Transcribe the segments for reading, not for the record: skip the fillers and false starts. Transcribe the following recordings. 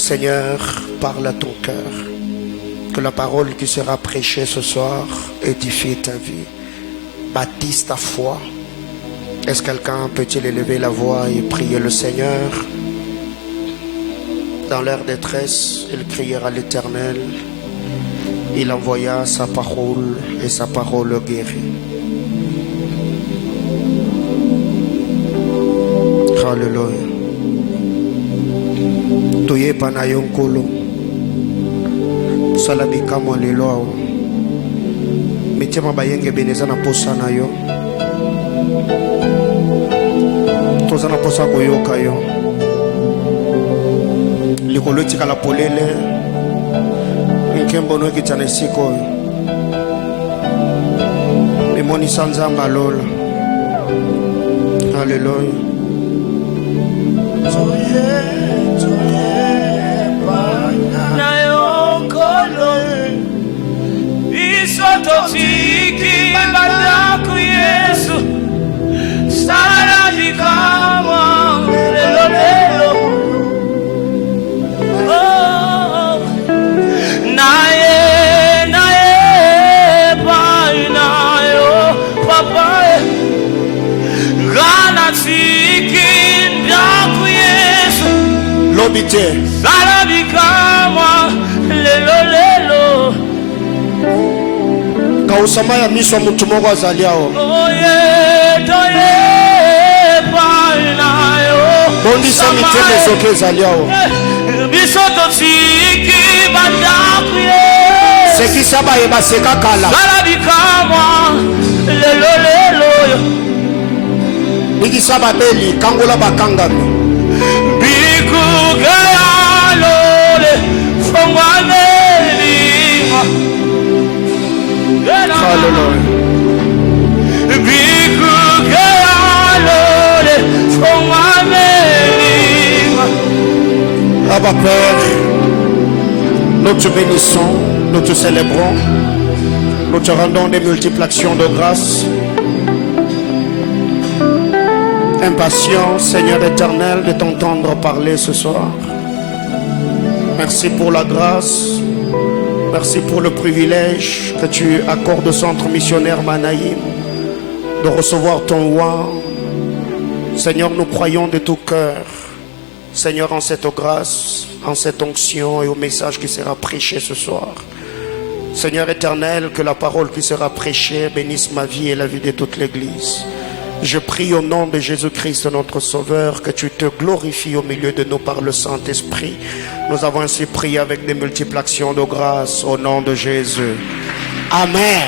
Seigneur parle à ton cœur. Que la parole qui sera prêchée ce soir édifie ta vie. Bâtisse ta foi. Est-ce que quelqu'un peut-il élever la voix et prier le Seigneur? Dans leur détresse, ils crièrent à l'Éternel. Il envoya sa parole et sa parole guérit. Alléluia. Toye panayonkolo. Salabika mwalelo. Metiema bayenge beneza na posa na yo. Toza na posa koyoka yo. Likolo tika la polele. Nkembo no kitana siko. Mimoni sanzamba lola. Alléluia. Tiki badaku Yesu sala dikama lelo lelo oh nae pai nayo papa gana tiki badaku Yesu Lobite sala dikama lelo lelo Kausama ya miswa mtu moko azali yao. Bondisa mitele zoke azali yao. Seki saba yeba seka kala. Bigi saba beli kangola bakangami. Biku gaya lole fongwane. Hallelujah. Abba Père, nous te bénissons, nous te célébrons, nous te rendons des multiples actions de grâce. Impatient, Seigneur éternel, de t'entendre parler ce soir. Merci pour la grâce. Merci pour le privilège que tu accordes au centre missionnaire Manaïm de recevoir ton roi. Seigneur, nous croyons de tout cœur, Seigneur, en cette grâce, en cette onction et au message qui sera prêché ce soir. Seigneur éternel, que la parole qui sera prêchée bénisse ma vie et la vie de toute l'Église. Je prie au nom de Jésus-Christ, notre Sauveur, que tu te glorifies au milieu de nous par le Saint-Esprit. Nous avons ainsi prié avec des multiples actions de grâce au nom de Jésus. Amen.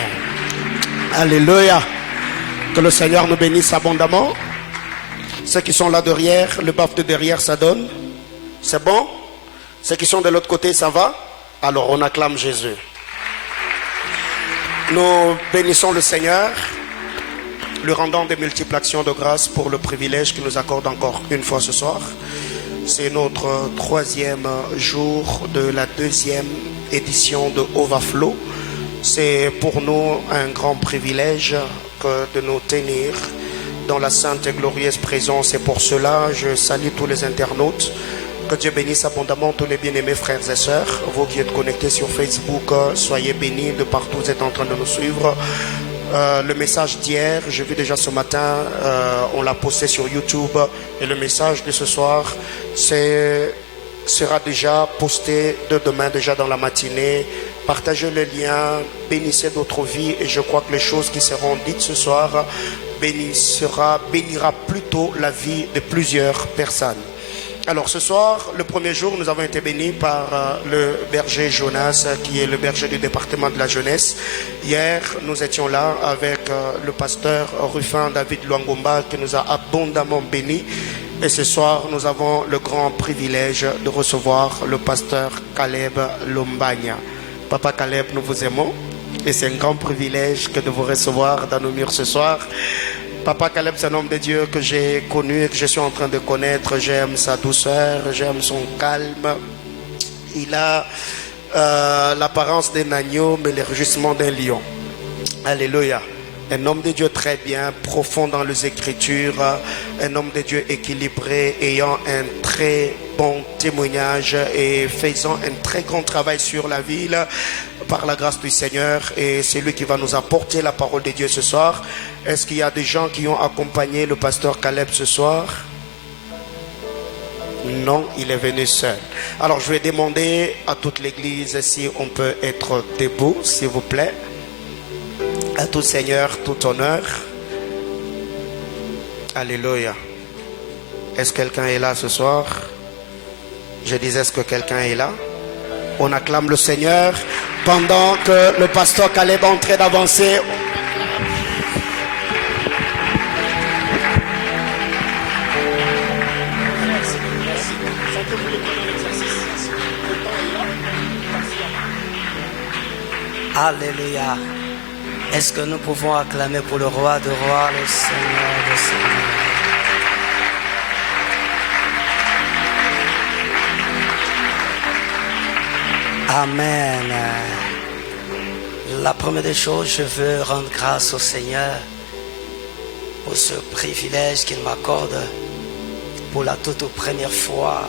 Alléluia. Que le Seigneur nous bénisse abondamment. Ceux qui sont là derrière, le baf de derrière, ça donne. C'est bon? Ceux qui sont de l'autre côté, ça va? Alors on acclame Jésus. Nous bénissons le Seigneur, lui rendant des multiples actions de grâce pour le privilège qu'il nous accorde encore une fois ce soir. C'est notre troisième jour de la deuxième édition de Overflow. C'est pour nous un grand privilège que de nous tenir dans la sainte et glorieuse présence. Et pour cela, je salue tous les internautes. Que Dieu bénisse abondamment tous les bien-aimés frères et sœurs. Vous qui êtes connectés sur Facebook, soyez bénis de partout, vous êtes en train de nous suivre. Le message d'hier, j'ai vu déjà ce matin, on l'a posté sur YouTube. Et le message de ce soir sera déjà posté de demain, déjà dans la matinée. Partagez le lien, bénissez d'autres vies. Et je crois que les choses qui seront dites ce soir bénira plutôt la vie de plusieurs personnes. Alors ce soir, le premier jour, nous avons été bénis par le berger Jonas, qui est le berger du département de la jeunesse. Hier, nous étions là avec le pasteur Rufin David Luangomba, qui nous a abondamment bénis. Et ce soir, nous avons le grand privilège de recevoir le pasteur Caleb Lombagna. Papa Caleb, nous vous aimons. Et c'est un grand privilège que de vous recevoir dans nos murs ce soir. Papa Caleb, c'est un homme de Dieu que j'ai connu et que je suis en train de connaître. J'aime sa douceur, j'aime son calme. Il a l'apparence d'un agneau, mais les rugissements d'un lion. Alléluia. Un homme de Dieu très bien, profond dans les Écritures, un homme de Dieu équilibré, ayant un très bon témoignage et faisant un très grand travail sur la ville par la grâce du Seigneur. Et c'est lui qui va nous apporter la parole de Dieu ce soir. Est-ce qu'il y a des gens qui ont accompagné le pasteur Caleb ce soir? Non, il est venu seul. Alors je vais demander à toute l'église si on peut être debout, s'il vous plaît. À tout Seigneur, tout honneur. Alléluia. Est-ce que quelqu'un est là ce soir? Je disais, est-ce que quelqu'un est là? On acclame le Seigneur pendant que le pasteur Caleb est en train d'avancer. Alléluia. Est-ce que nous pouvons acclamer pour le roi de rois, le Seigneur de seigneurs? Amen. La première des choses, je veux rendre grâce au Seigneur pour ce privilège qu'il m'accorde pour la toute première fois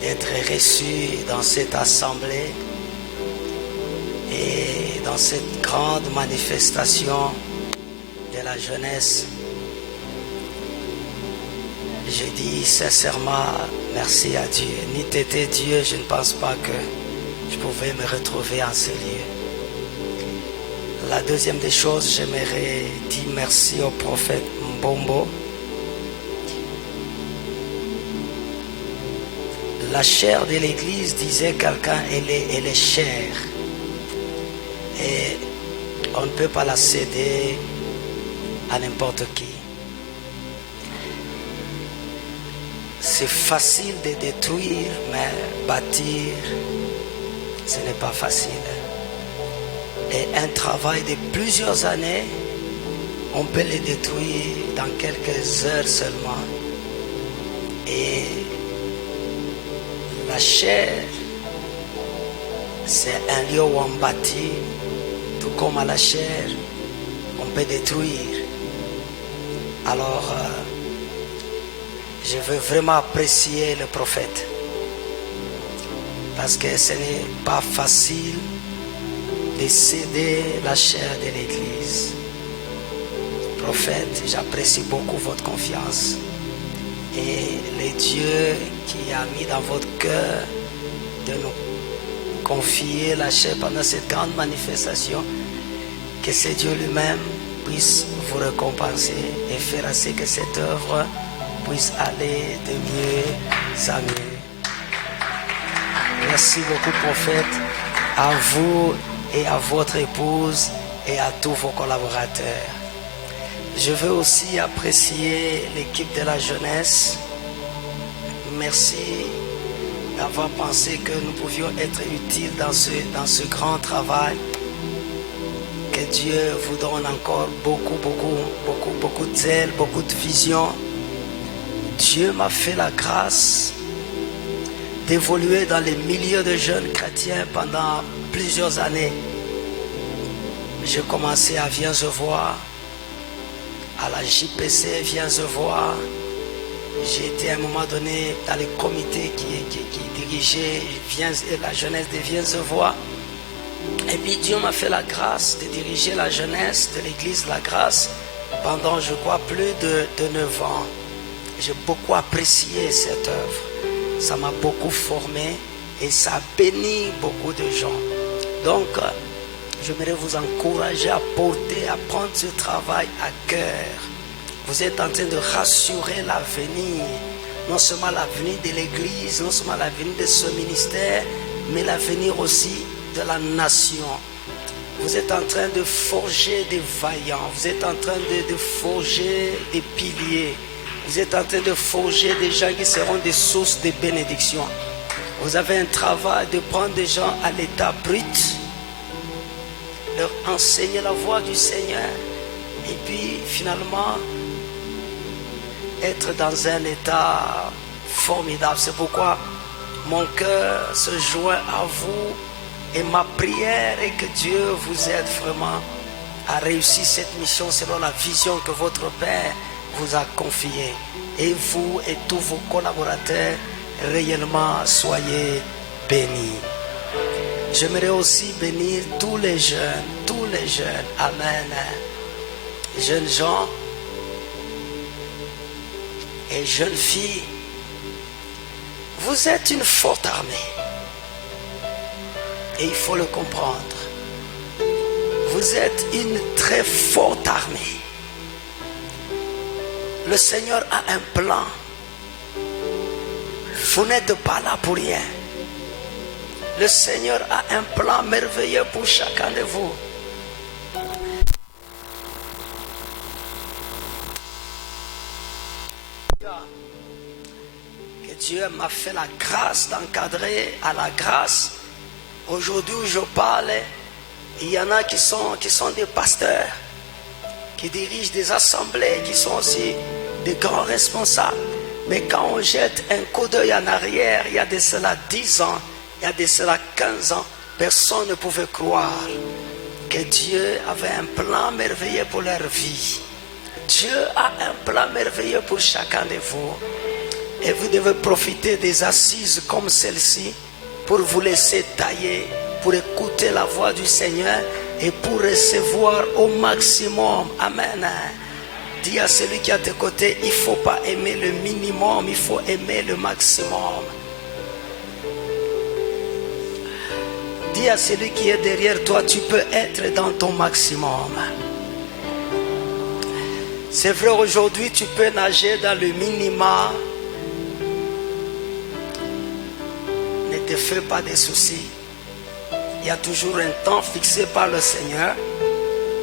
d'être reçu dans cette assemblée et dans cette grande manifestation de la jeunesse. Je dis sincèrement merci à Dieu. Ni t'étais Dieu, je ne pense pas que je pouvais me retrouver en ce lieu. La deuxième des choses, j'aimerais dire merci au prophète Mbombo. La chair de l'église, disait quelqu'un, elle est chère. Et on ne peut pas la céder à n'importe qui. C'est facile de détruire, mais bâtir, ce n'est pas facile. Et un travail de plusieurs années, on peut le détruire dans quelques heures seulement. Et la chair, c'est un lieu où on bâtit, tout comme à la chair, on peut détruire. Alors, je veux vraiment apprécier le prophète. Parce que ce n'est pas facile de céder la chair de l'église. Prophète, j'apprécie beaucoup votre confiance. Et le Dieu qui a mis dans votre cœur de nous confier la chair pendant cette grande manifestation, que ce Dieu lui-même puisse vous récompenser et faire à ce que cette œuvre puisse aller de mieux en mieux. Merci beaucoup, prophète, à vous et à votre épouse et à tous vos collaborateurs. Je veux aussi apprécier l'équipe de la jeunesse. Merci d'avoir pensé que nous pouvions être utiles dans ce grand travail. Que Dieu vous donne encore beaucoup de zèle, beaucoup de vision. Dieu m'a fait la grâce d'évoluer dans les milieux de jeunes chrétiens pendant plusieurs années. J'ai commencé à Viens-se-voir, à la JPC Viens-se-voir. J'ai été à un moment donné dans le comité qui dirigeait la jeunesse de Viens-se-voir. Et puis Dieu m'a fait la grâce de diriger la jeunesse de l'église La Grâce pendant, je crois, plus de 9 ans. J'ai beaucoup apprécié cette œuvre. Ça m'a beaucoup formé et ça a béni beaucoup de gens. Donc, j'aimerais vous encourager à prendre ce travail à cœur. Vous êtes en train de rassurer l'avenir. Non seulement l'avenir de l'église, non seulement l'avenir de ce ministère, mais l'avenir aussi de la nation. Vous êtes en train de forger des vaillants. Vous êtes en train de forger des piliers. Vous êtes en train de forger des gens qui seront des sources de bénédiction. Vous avez un travail de prendre des gens à l'état brut, leur enseigner la voie du Seigneur, et puis finalement être dans un état formidable. C'est pourquoi mon cœur se joint à vous et ma prière est que Dieu vous aide vraiment à réussir cette mission selon la vision que votre Père vous a confiée. Et vous et tous vos collaborateurs, réellement soyez bénis. J'aimerais aussi bénir tous les jeunes. Amen. Jeunes gens et jeunes filles, vous êtes une forte armée. Et il faut le comprendre. Vous êtes une très forte armée. Le Seigneur a un plan. Vous n'êtes pas là pour rien. Le Seigneur a un plan merveilleux pour chacun de vous. Que Dieu m'a fait la grâce d'encadrer à la grâce. Aujourd'hui où je parle, il y en a qui sont des pasteurs, qui dirigent des assemblées, qui sont aussi des grands responsables. Mais quand on jette un coup d'œil en arrière, il y a de cela 10 ans, il y a de cela 15 ans, personne ne pouvait croire que Dieu avait un plan merveilleux pour leur vie. Dieu a un plan merveilleux pour chacun de vous. Et vous devez profiter des assises comme celle-ci pour vous laisser tailler, pour écouter la voix du Seigneur et pour recevoir au maximum. Amen. Dis à celui qui est à tes côtés, il ne faut pas aimer le minimum, il faut aimer le maximum. Dis à celui qui est derrière toi, tu peux être dans ton maximum. C'est vrai, aujourd'hui, tu peux nager dans le minima. Ne te fais pas de soucis. Il y a toujours un temps fixé par le Seigneur.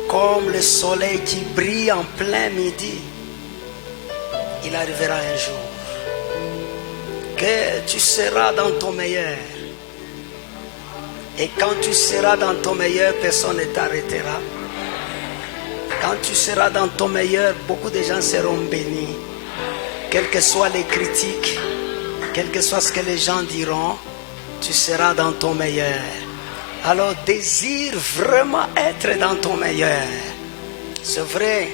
Comme le soleil qui brille en plein midi. Il arrivera un jour que tu seras dans ton meilleur. Et quand tu seras dans ton meilleur, personne ne t'arrêtera. Quand tu seras dans ton meilleur, beaucoup de gens seront bénis. Quelles que soient les critiques, quel que soit ce que les gens diront, tu seras dans ton meilleur. Alors désire vraiment être dans ton meilleur. C'est vrai,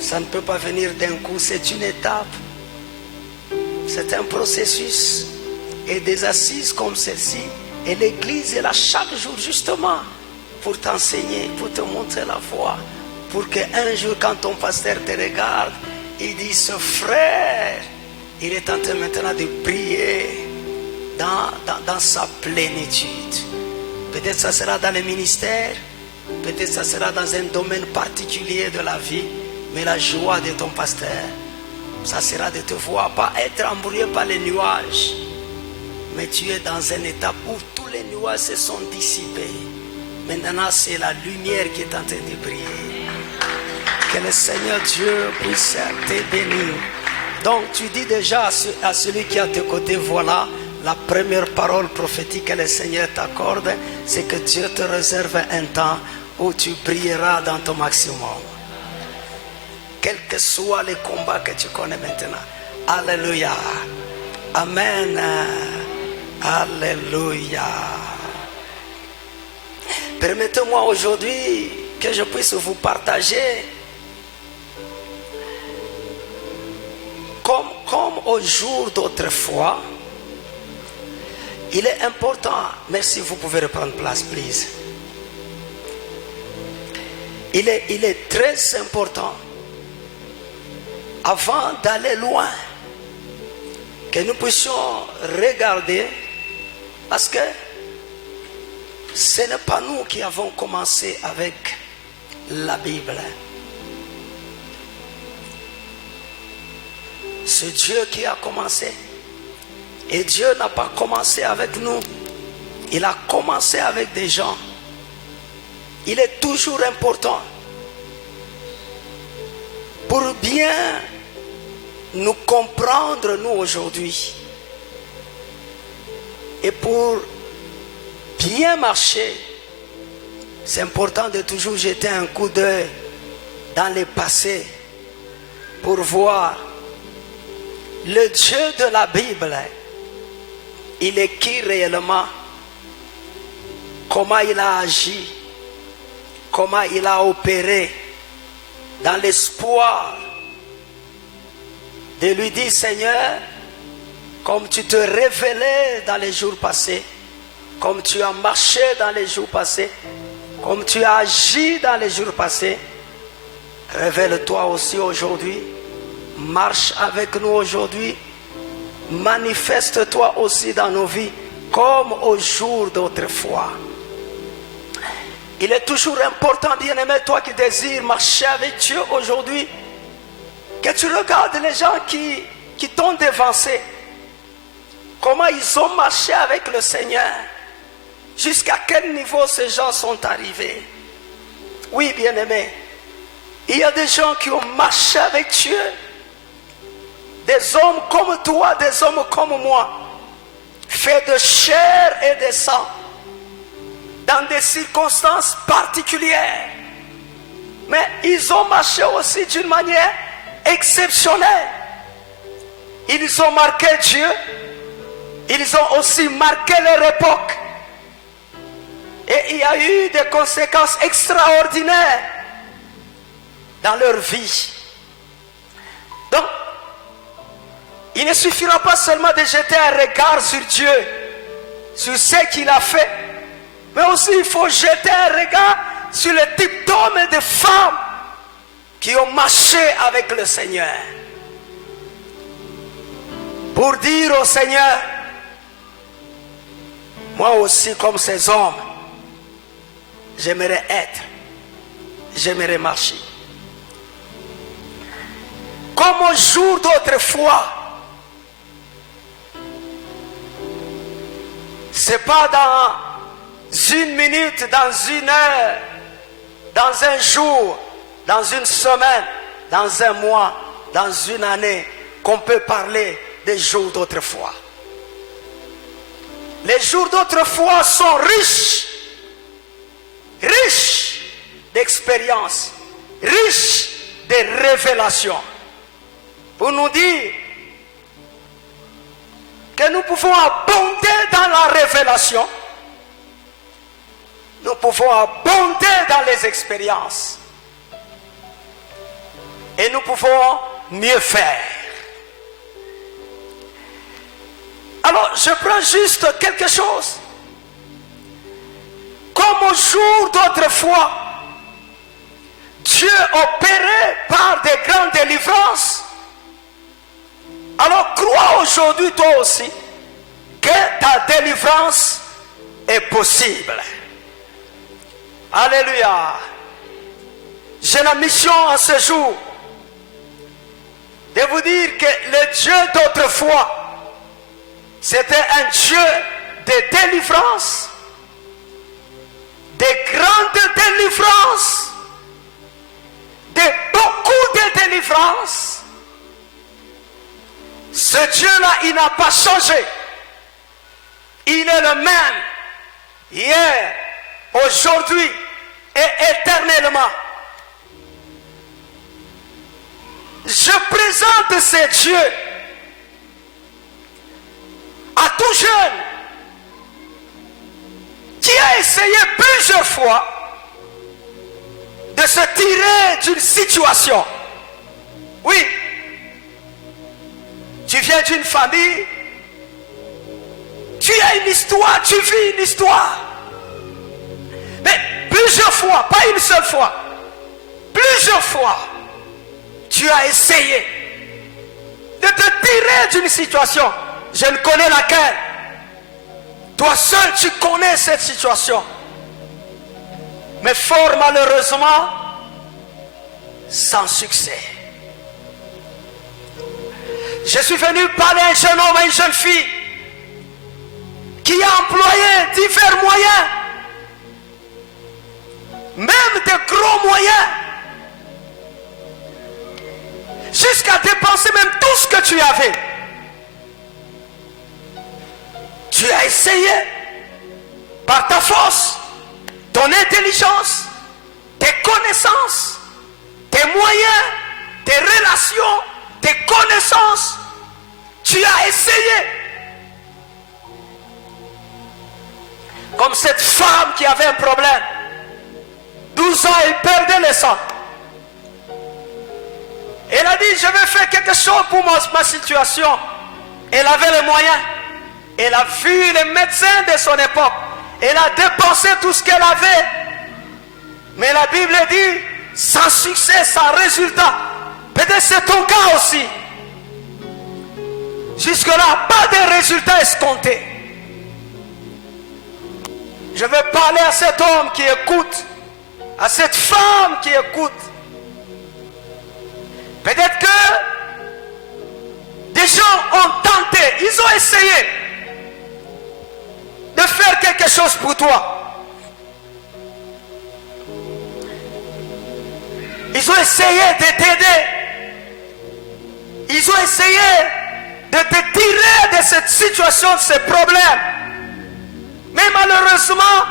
ça ne peut pas venir d'un coup, c'est une étape. C'est un processus. Et des assises comme celle-ci, et l'Église est là chaque jour justement pour t'enseigner, pour te montrer la voie. Pour qu'un jour, quand ton pasteur te regarde, il dit, ce frère, il est en train maintenant de prier dans sa plénitude. Peut-être ça sera dans le ministère, peut-être ça sera dans un domaine particulier de la vie, mais la joie de ton pasteur, ça sera de te voir, pas être embrouillé par les nuages, mais tu es dans un état où tous les nuages se sont dissipés. Maintenant, c'est la lumière qui est en train de briller. Que le Seigneur Dieu puisse te bénir. Donc tu dis déjà à celui qui est à tes côtés, voilà la première parole prophétique que le Seigneur t'accorde, c'est que Dieu te réserve un temps où tu brilleras dans ton maximum. Quels que soient les combats que tu connais maintenant. Alléluia. Amen. Alléluia. Permettez-moi aujourd'hui que je puisse vous partager comme au jour d'autrefois. Il est important, merci, vous pouvez reprendre place, please. Il est très important, avant d'aller loin, que nous puissions regarder, parce que ce n'est pas nous qui avons commencé avec la Bible. C'est Dieu qui a commencé. Et Dieu n'a pas commencé avec nous. Il a commencé avec des gens. Il est toujours important pour bien nous comprendre, nous, aujourd'hui. Et pour bien marcher, c'est important de toujours jeter un coup d'œil dans le passé pour voir le Dieu de la Bible. Il est qui réellement? Comment il a agi? comment il a opéré dans l'espoir de lui dire, Seigneur, comme tu te révélais dans les jours passés, comme tu as marché dans les jours passés, comme tu as agi dans les jours passés, révèle-toi aussi aujourd'hui, marche avec nous aujourd'hui, manifeste-toi aussi dans nos vies, comme au jour d'autrefois. Il est toujours important, bien-aimé, toi qui désires marcher avec Dieu aujourd'hui, que tu regardes les gens qui t'ont devancé, comment ils ont marché avec le Seigneur, jusqu'à quel niveau ces gens sont arrivés. Oui, bien-aimé, il y a des gens qui ont marché avec Dieu, des hommes comme toi, des hommes comme moi, faits de chair et de sang, dans des circonstances particulières. Mais ils ont marché aussi d'une manière exceptionnelle. Ils ont marqué Dieu, ils ont aussi marqué leur époque. Et il y a eu des conséquences extraordinaires dans leur vie. Donc, il ne suffira pas seulement de jeter un regard sur Dieu, sur ce qu'il a fait, mais aussi il faut jeter un regard sur le type d'hommes et de femmes qui ont marché avec le Seigneur. Pour dire au Seigneur, moi aussi comme ces hommes, j'aimerais être, j'aimerais marcher. Comme au jour d'autrefois. C'est pas dans une minute, dans une heure, dans un jour, dans une semaine, dans un mois, dans une année qu'on peut parler des jours d'autrefois. Les jours d'autrefois sont riches, riches d'expériences, riches de révélations. Pour nous dire que nous pouvons abonder dans la révélation, nous pouvons abonder dans les expériences et nous pouvons mieux faire. Alors je prends juste quelque chose. Comme au jour d'autrefois, Dieu opérait par des grandes délivrances. Alors crois aujourd'hui toi aussi que ta délivrance est possible. Alléluia. J'ai la mission en ce jour de vous dire que le Dieu d'autrefois, c'était un Dieu de délivrance, de grandes délivrances, de beaucoup de délivrances. Ce Dieu-là, il n'a pas changé. Il est le même hier, aujourd'hui et éternellement. Je présente ce Dieu à tout jeune qui a essayé plusieurs fois de se tirer d'une situation. Oui, tu viens d'une famille, tu as une histoire, tu vis une histoire. Mais plusieurs fois, pas une seule fois, plusieurs fois, tu as essayé de te tirer d'une situation. Je ne connais laquelle. Toi seul, tu connais cette situation. Mais fort malheureusement, sans succès. Je suis venu parler à un jeune homme, à une jeune fille qui a employé divers moyens, même de gros moyens, jusqu'à dépenser même tout ce que tu avais. Tu as essayé par ta force, ton intelligence, tes connaissances, tes moyens, tes relations, tes connaissances. Tu as essayé. Comme cette femme qui avait un problème. 12 ans, il perdait le sang. Elle a dit, je vais faire quelque chose pour ma situation. Elle avait les moyens. Elle a vu les médecins de son époque. Elle a dépensé tout ce qu'elle avait. Mais la Bible dit, sans succès, sans résultat. Peut-être c'est ton cas aussi. Jusque-là, pas de résultats escomptés. Je vais parler à cet homme qui écoute, à cette femme qui écoute. Peut-être que des gens ont tenté, ils ont essayé de faire quelque chose pour toi. Ils ont essayé de t'aider. Ils ont essayé de te tirer de cette situation, de ces problèmes. Mais malheureusement,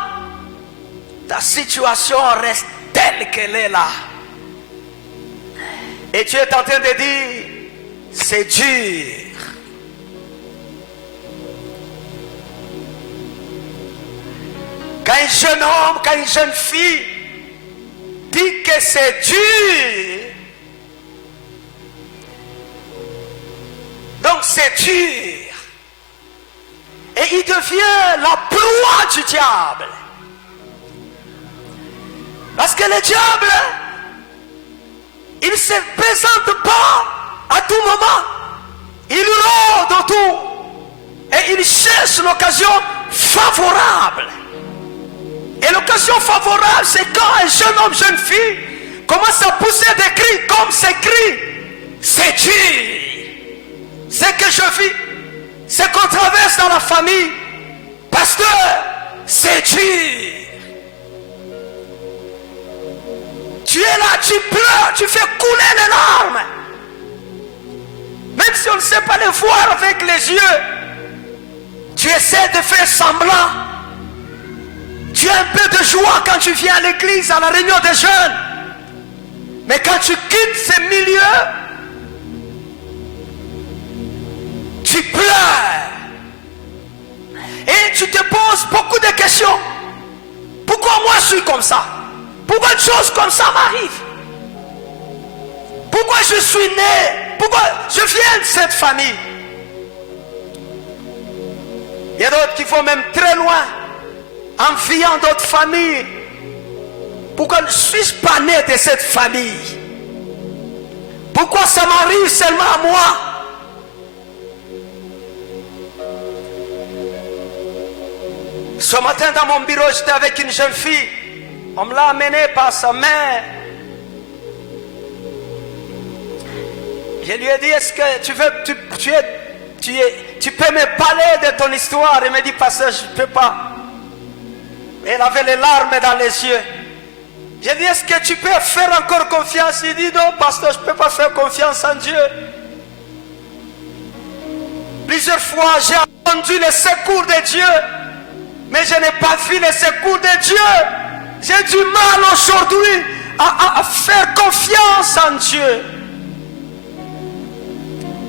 ta situation reste telle qu'elle est là. Et tu es en train de dire, c'est dur. Quand un jeune homme, quand une jeune fille dit que c'est dur, donc c'est dur. Et il devient la proie du diable. Parce que le diable, il ne se présente pas à tout moment. Il rôde autour. Et il cherche l'occasion favorable. Et l'occasion favorable, c'est quand un jeune homme, jeune fille commence à pousser des cris comme ces cris. C'est dur. C'est que je vis. C'est qu'on traverse dans la famille. Pasteur, c'est dur. Tu es là, tu pleures, tu fais couler les larmes. Même si on ne sait pas les voir avec les yeux, tu essaies de faire semblant. Tu as un peu de joie quand tu viens à l'église, à la réunion des jeunes. Mais quand tu quittes ces milieux, tu pleures. Et tu te poses beaucoup de questions. Pourquoi moi je suis comme ça? Pourquoi une chose comme ça m'arrive? Pourquoi je suis né? Pourquoi je viens de cette famille? Il y a d'autres qui vont même très loin en enviant d'autres familles. Pourquoi ne suis-je pas né de cette famille? Pourquoi ça m'arrive seulement à moi? Ce matin dans mon bureau, j'étais avec une jeune fille. On me l'a amenée par sa mère. Je lui ai dit, est-ce que tu peux me parler de ton histoire? Elle me dit, pasteur, je ne peux pas. Elle avait les larmes dans les yeux. J'ai dit, est-ce que tu peux faire encore confiance? Il dit, non, pasteur, je ne peux pas faire confiance en Dieu. Plusieurs fois, j'ai entendu les secours de Dieu, mais je n'ai pas vu les secours de Dieu. J'ai du mal aujourd'hui à faire confiance en Dieu.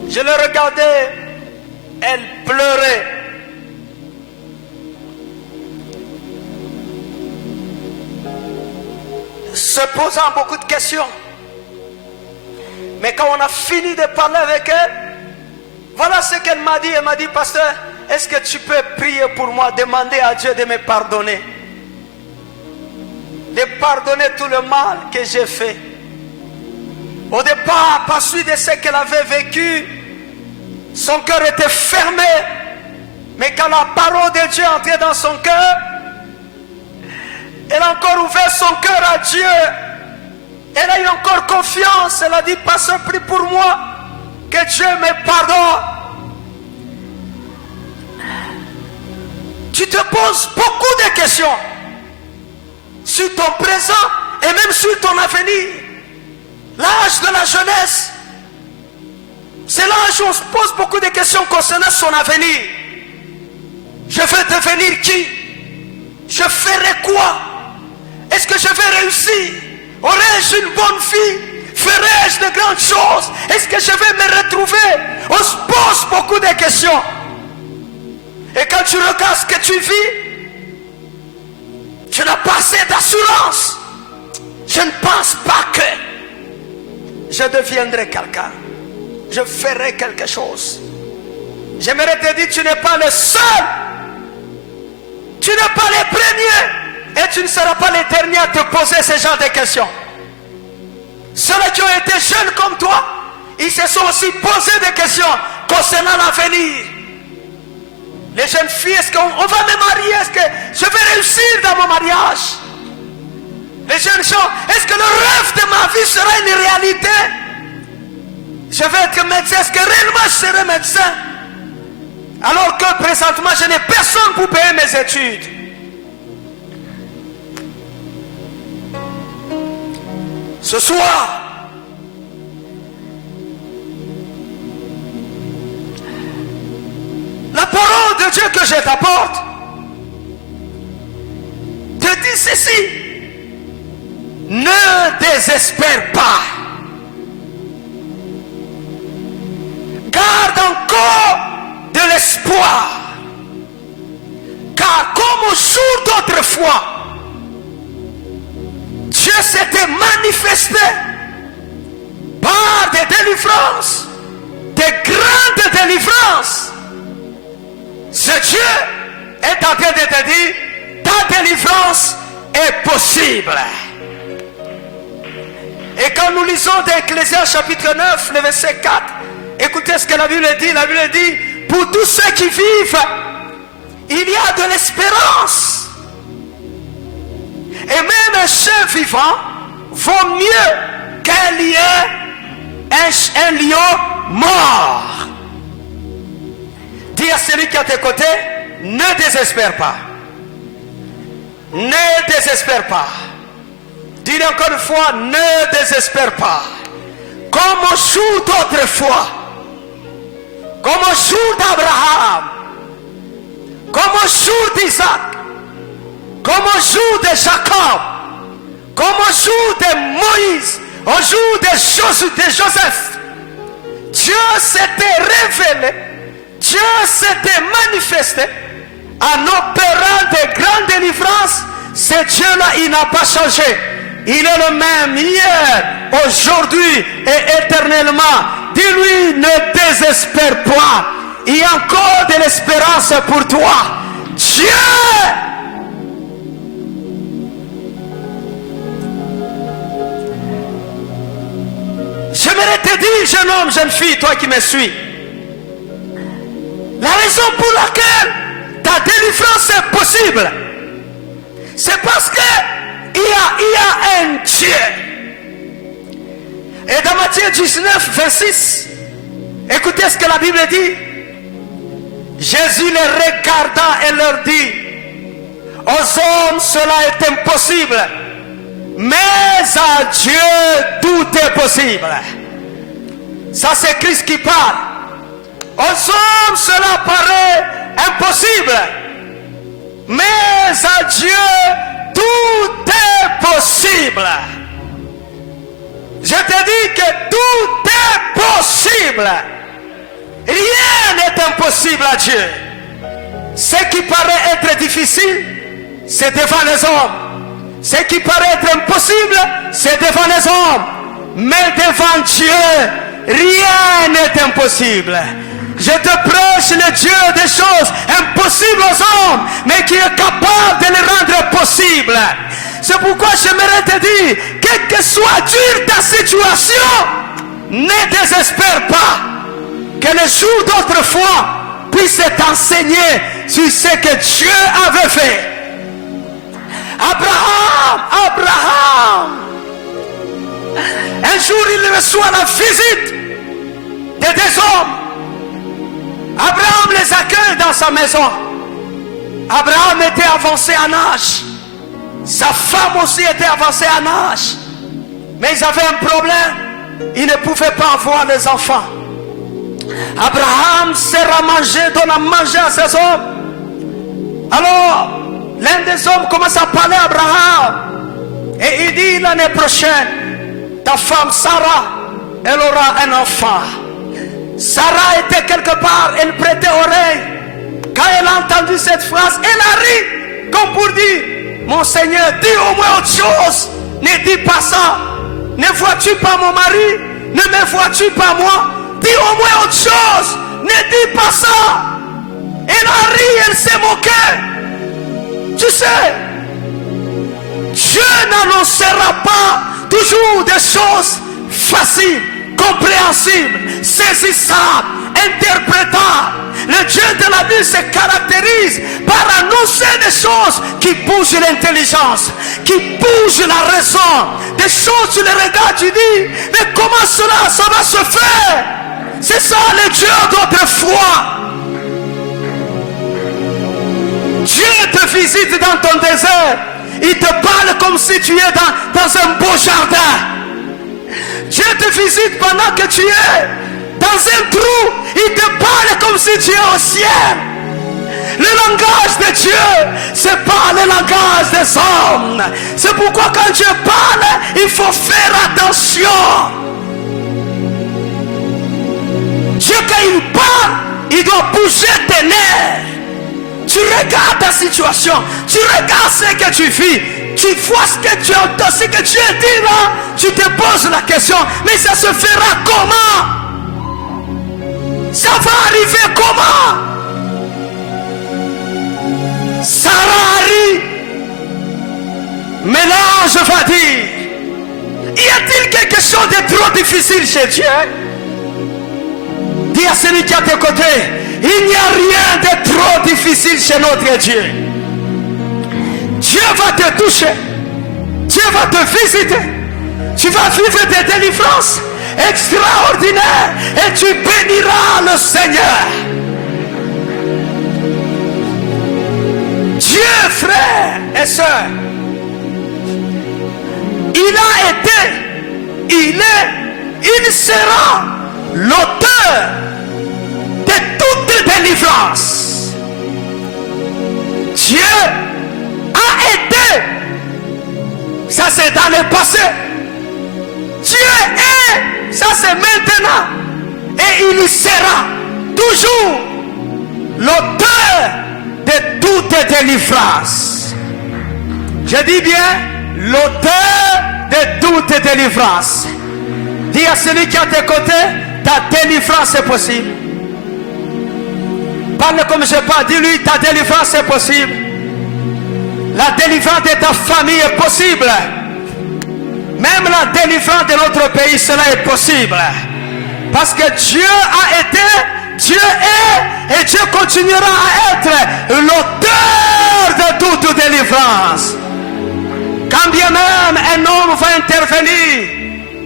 Je le regardais, elle pleurait. Se posant beaucoup de questions. Mais quand on a fini de parler avec elle, voilà ce qu'elle m'a dit. Elle m'a dit, pasteur, est-ce que tu peux prier pour moi, demander à Dieu de me pardonner? De pardonner tout le mal que j'ai fait. Au départ, par suite de ce qu'elle avait vécu, son cœur était fermé. Mais quand la parole de Dieu entrait dans son cœur, elle a encore ouvert son cœur à Dieu. Elle a eu encore confiance. Elle a dit, pasteur, prie pour moi, que Dieu me pardonne. Tu te poses beaucoup de questions sur ton présent et même sur ton avenir. L'âge de la jeunesse, c'est l'âge où on se pose beaucoup de questions concernant son avenir. Je vais devenir qui? Je ferai quoi? Est-ce que je vais réussir? Aurai-je une bonne vie? Ferai-je de grandes choses? Est-ce que je vais me retrouver? On se pose beaucoup de questions. Et quand tu regardes ce que tu vis, tu n'as pas assez d'assurance. Je ne pense pas que je deviendrai quelqu'un. Je ferai quelque chose. J'aimerais te dire, tu n'es pas le seul. Tu n'es pas le premier. Et tu ne seras pas le dernier à te poser ce genre de questions. Ceux qui ont été jeunes comme toi, ils se sont aussi posé des questions concernant l'avenir. Les jeunes filles, est-ce qu'on va me marier? Est-ce que je vais réussir dans mon mariage? Les jeunes gens, est-ce que le rêve de ma vie sera une réalité? Je vais être médecin, est-ce que réellement je serai médecin? Alors que présentement, je n'ai personne pour payer mes études. Ce soir, la parole de Dieu que je t'apporte te dit ceci: ne désespère pas, garde encore de l'espoir, car comme au jour d'autrefois, Dieu s'était manifesté par des délivrances, des grandes délivrances. Ce Dieu est en train de te dire, ta délivrance est possible. Et quand nous lisons d'Ecclésiaste chapitre 9, le verset 4, écoutez ce que la Bible dit. La Bible dit, pour tous ceux qui vivent, il y a de l'espérance. Et même un chien vivant vaut mieux qu'un lion mort. Dis à celui qui est à tes côtés, ne désespère pas. Ne désespère pas. Dis encore une fois, ne désespère pas. Comme au jour d'autrefois, comme au jour d'Abraham, comme au jour d'Isaac, comme au jour de Jacob, comme au jour de Moïse, au jour de Joseph, Dieu s'était révélé, Dieu s'était manifesté en opérant de grandes délivrances. Ce Dieu-là, il n'a pas changé. Il est le même hier, aujourd'hui et éternellement. Dis-lui, ne désespère pas. Il y a encore de l'espérance pour toi. Dieu j'aimerais te dire, jeune homme, jeune fille, toi qui me suis, la raison pour laquelle ta délivrance est possible, c'est parce que il y a un Dieu. Et dans Matthieu 19, 26, écoutez ce que la Bible dit. Jésus les regarda et leur dit, aux hommes cela est impossible, mais à Dieu tout est possible. Ça c'est Christ qui parle. Aux hommes cela paraît impossible, mais à Dieu tout est possible. Je te dis que tout est possible. Rien n'est impossible à Dieu. Ce qui paraît être difficile, c'est devant les hommes. Ce qui paraît être impossible, c'est devant les hommes. Mais devant Dieu, rien n'est impossible. Je te prêche le Dieu des choses impossibles aux hommes, mais qui est capable de les rendre possibles. C'est pourquoi j'aimerais te dire, quelle que soit dure ta situation, ne désespère pas. Que le jour d'autrefois puisse t'enseigner sur ce que Dieu avait fait. Abraham, un jour il reçoit la visite de deux hommes. Abraham les accueille dans sa maison. Abraham était avancé en âge. Sa femme aussi était avancée en âge. Mais ils avaient un problème. Ils ne pouvaient pas avoir les enfants. Abraham sera mangé, donne à manger à ses hommes. Alors, l'un des hommes commence à parler à Abraham. Et il dit, l'année prochaine, ta femme Sarah, elle aura un enfant. Sarah était quelque part, elle prêtait oreille. Quand elle a entendu cette phrase, elle a ri, comme pour dire, mon Seigneur, dis au moins autre chose Ne dis pas ça. Ne vois-tu pas mon mari? Ne me vois-tu pas moi? Dis au moins autre chose. Ne dis pas ça. Elle a ri, elle s'est moquée. Tu sais, Dieu n'annoncera pas toujours des choses faciles, compréhensibles, saisissables, interprétables. Le Dieu de la Bible se caractérise par annoncer des choses qui bougent l'intelligence, qui bougent la raison. Des choses, tu les regardes, tu dis, mais comment cela, ça va se faire? C'est ça le Dieu d'autrefois. Dieu te visite dans ton désert. Il te parle comme si tu es dans un beau jardin. Dieu te visite pendant que tu es dans un trou. Il te parle comme si tu es au ciel. Le langage de Dieu, c'est pas le langage des hommes. C'est pourquoi quand Dieu parle, il faut faire attention. Dieu, quand il parle, il doit bouger tes nerfs. Tu regardes ta situation, tu regardes ce que tu vis, tu vois ce que tu entends, ce que Dieu dit là, tu te poses la question, mais ça se fera comment? Ça va arriver comment? Sarah, mélange va dire, y a-t-il quelque chose de trop difficile chez Dieu? Dis à celui qui est à tes côtés, il n'y a rien de trop difficile chez notre Dieu. Dieu va te toucher. Dieu va te visiter. Tu vas vivre des délivrances extraordinaires et tu béniras le Seigneur. Dieu, frères et sœurs, il a été, il est, il sera l'auteur de toute délivrance. Dieu a été, ça c'est dans le passé. Dieu est, ça c'est maintenant. Et il sera toujours l'auteur de toute délivrance. Je dis bien, l'auteur de toute délivrance. Dis à celui qui est à tes côtés, ta délivrance est possible. Parle comme je parle, dis-lui, ta délivrance est possible. La délivrance de ta famille est possible. Même la délivrance de notre pays, cela est possible. Parce que Dieu a été, Dieu est, et Dieu continuera à être l'auteur de toute délivrance. Quand bien même un homme va intervenir,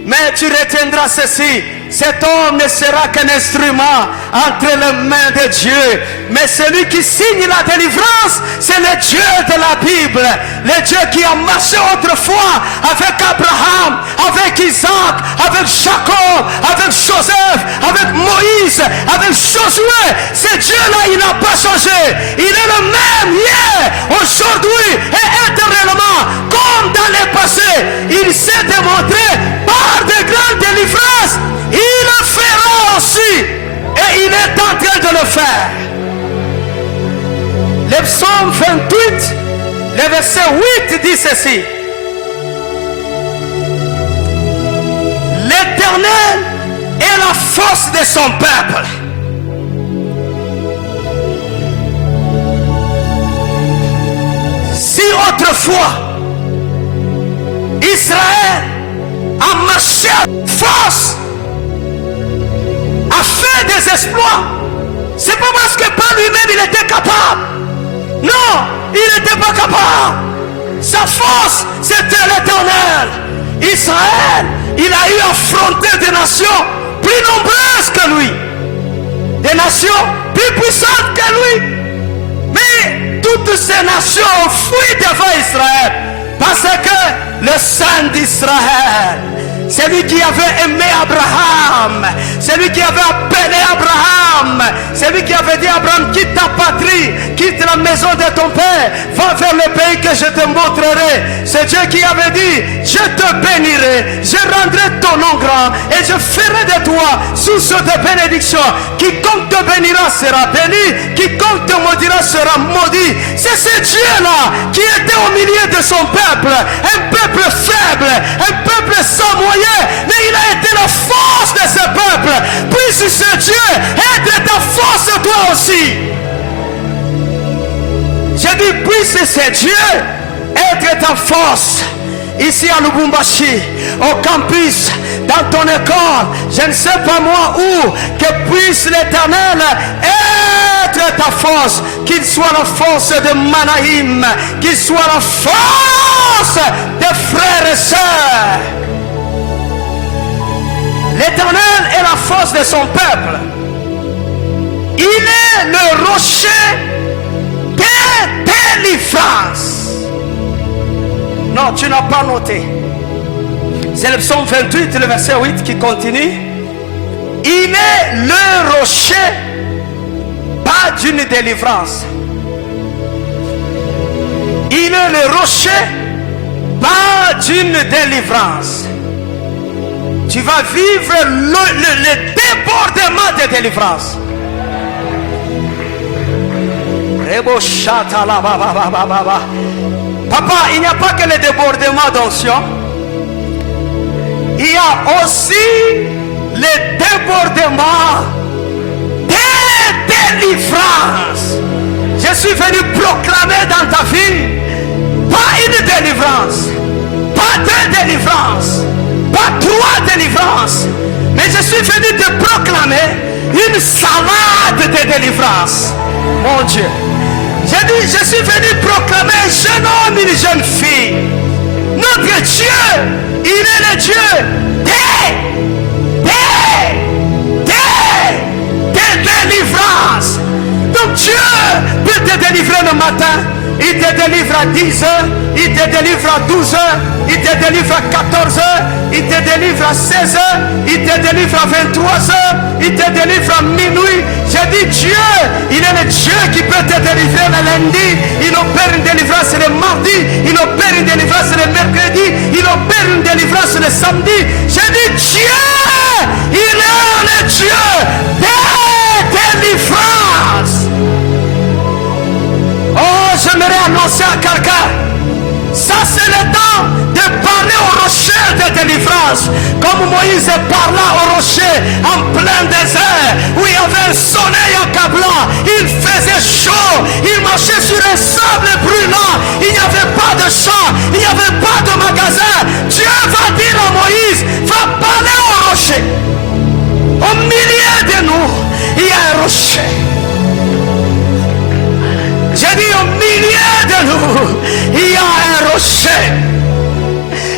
mais tu retiendras ceci. Cet homme ne sera qu'un instrument entre les mains de Dieu. Mais celui qui signe la délivrance, c'est le Dieu de la Bible. Le Dieu qui a marché autrefois avec Abraham, avec Isaac, avec Jacob, avec Joseph, avec Moïse, avec Josué. Ce Dieu-là, il n'a pas changé. Il est le même hier, aujourd'hui et éternellement. Comme dans le passé, il s'est démontré par de grandes délivrances. Il le fera aussi. Et il est en train de le faire. Le psaume 28, le verset 8 dit ceci. L'Éternel est la force de son peuple. Si autrefois Israël a marché à force, a fait des exploits, c'est pas parce que par lui-même il était capable. Non, il n'était pas capable. Sa force, c'était l'Éternel. Israël, il a eu à affronter des nations plus nombreuses que lui, des nations plus puissantes que lui. Mais toutes ces nations ont fui devant Israël, parce que le sang d'Israël, C'est lui qui avait aimé Abraham. C'est lui qui avait appelé Abraham. C'est lui qui avait dit à Abraham, quitte ta patrie, quitte la maison de ton père, va vers le pays que je te montrerai. C'est Dieu qui avait dit, je te bénirai, je rendrai ton nom grand et je ferai de toi source de bénédiction. Quiconque te bénira sera béni, quiconque te maudira sera maudit. C'est ce Dieu-là qui était au milieu de son peuple, un peuple faible, un peuple sans moyens, mais il a été la force de ce peuple. Puisse ce Dieu être ta force toi aussi. J'ai dit, puisse ce Dieu être ta force. Ici à Lubumbashi, au campus, dans ton école, je ne sais pas moi où, que puisse l'Éternel être ta force, qu'il soit la force de Manaïm, qu'il soit la force des frères et sœurs. L'Éternel est la force de son peuple. Il est le rocher de délivrance. Non, tu n'as pas noté. C'est le psaume 28, le verset 8 qui continue. Il est le rocher, pas d'une délivrance. Il est le rocher, pas d'une délivrance. Tu vas vivre le débordement de délivrance. Papa, il n'y a pas que le débordement d'onction. Il y a aussi le débordement de délivrance. Je suis venu proclamer dans ta vie, pas une délivrance, pas deux délivrances, pas trois délivrances, mais je suis venu te proclamer une salade de délivrance. Mon Dieu. J'ai dit, je suis venu proclamer un jeune homme, une jeune fille. Notre Dieu, il est le Dieu des délivrances. Donc Dieu peut te délivrer le matin. Il te délivre à 10 heures, il te délivre à 12 heures, il te délivre à 14 heures, il te délivre à 16 heures, il te délivre à 23 heures, il te délivre à minuit. J'ai dit Dieu, il est le Dieu qui peut te délivrer le lundi, il opère une délivrance le mardi, il opère une délivrance le mercredi, il opère une délivrance le samedi. J'ai dit Dieu, il est le Dieu des délivrances. Oh, j'aimerais annoncer à quelqu'un, ça c'est le temps de parler au rocher de délivrance, comme Moïse parla au rocher en plein désert, où il y avait un soleil accablant, il faisait chaud, il marchait sur un sable brûlant, il n'y avait pas de champ, il n'y avait pas de magasin. Dieu va dire à Moïse, va parler au rocher. Au milieu de nous, il y a un rocher. J'ai dit au milieu de nous, il y a un rocher.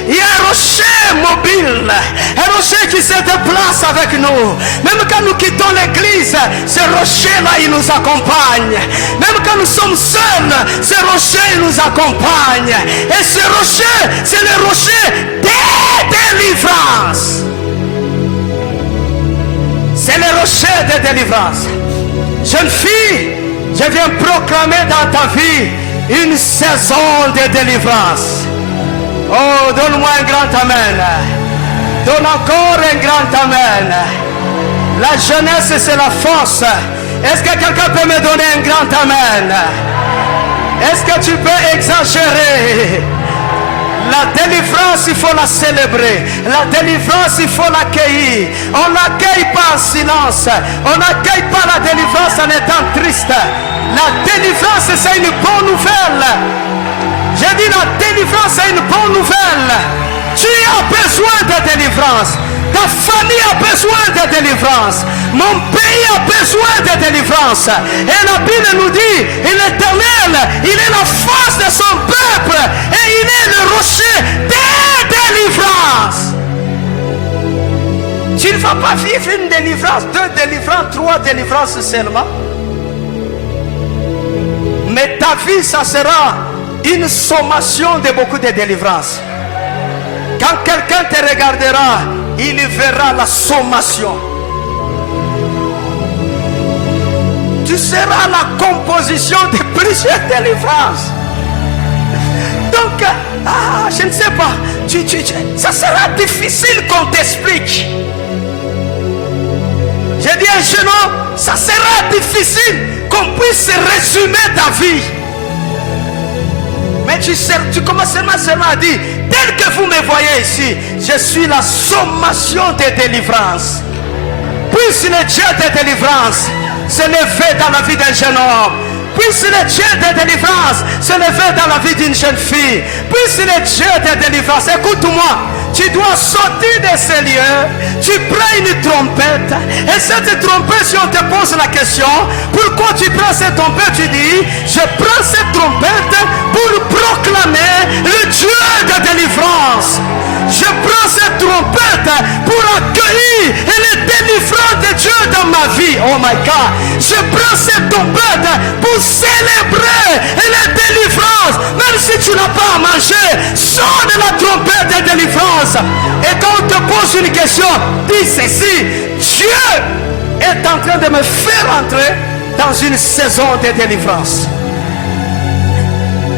Il y a un rocher mobile, un rocher qui se déplace avec nous. Même quand nous quittons l'église, ce rocher-là, il nous accompagne. Même quand nous sommes seuls, ce rocher, il nous accompagne. Et ce rocher, c'est le rocher des délivrances. C'est le rocher de délivrance. Jeune fille, je viens proclamer dans ta vie une saison de délivrance. Oh, donne-moi un grand amen. Donne encore un grand amen. La jeunesse, c'est la force. Est-ce que quelqu'un peut me donner un grand amen? Est-ce que tu peux exagérer? La délivrance, il faut la célébrer. La délivrance, il faut l'accueillir. On n'accueille pas en silence. On n'accueille pas la délivrance en étant triste. La délivrance, c'est une bonne nouvelle. J'ai dit la délivrance, c'est une bonne nouvelle. Tu as besoin de délivrance. Ta famille a besoin de délivrance. Mon pays a besoin de délivrance. Et la Bible nous dit, l'Éternel, il est la force de son peuple. Et il est le rocher des délivrances. Tu ne vas pas vivre une délivrance, deux délivrances, trois délivrances seulement. Mais ta vie, ça sera une sommation de beaucoup de délivrances. Quand Quand quelqu'un te regardera, il verra la sommation. Tu seras la composition de plusieurs délivrances. Donc, je ne sais pas, ça sera difficile qu'on t'explique. J'ai dit à un jeune homme, ça sera difficile qu'on puisse résumer ta vie. Mais tu commences seulement à dire, tel que vous me voyez ici, je suis la sommation des délivrances. Puisse le Dieu de délivrance se lever dans la vie d'un jeune homme. Puisse le Dieu de délivrance se lever dans la vie d'une jeune fille. Puisse le Dieu de délivrance, écoute-moi, tu dois sortir de ces lieux, tu prends une trompette, et cette trompette, si on te pose la question, pourquoi tu prends cette trompette, tu dis, je prends cette trompette pour proclamer le Dieu de délivrance. Je prends cette trompette pour accueillir les délivrances de Dieu dans ma vie. Oh my God. Je prends cette trompette pour célébrer les délivrances. Même si tu n'as pas à manger, sonne la trompette de délivrance. Et quand on te pose une question, dis ceci: Dieu est en train de me faire entrer dans une saison de délivrance.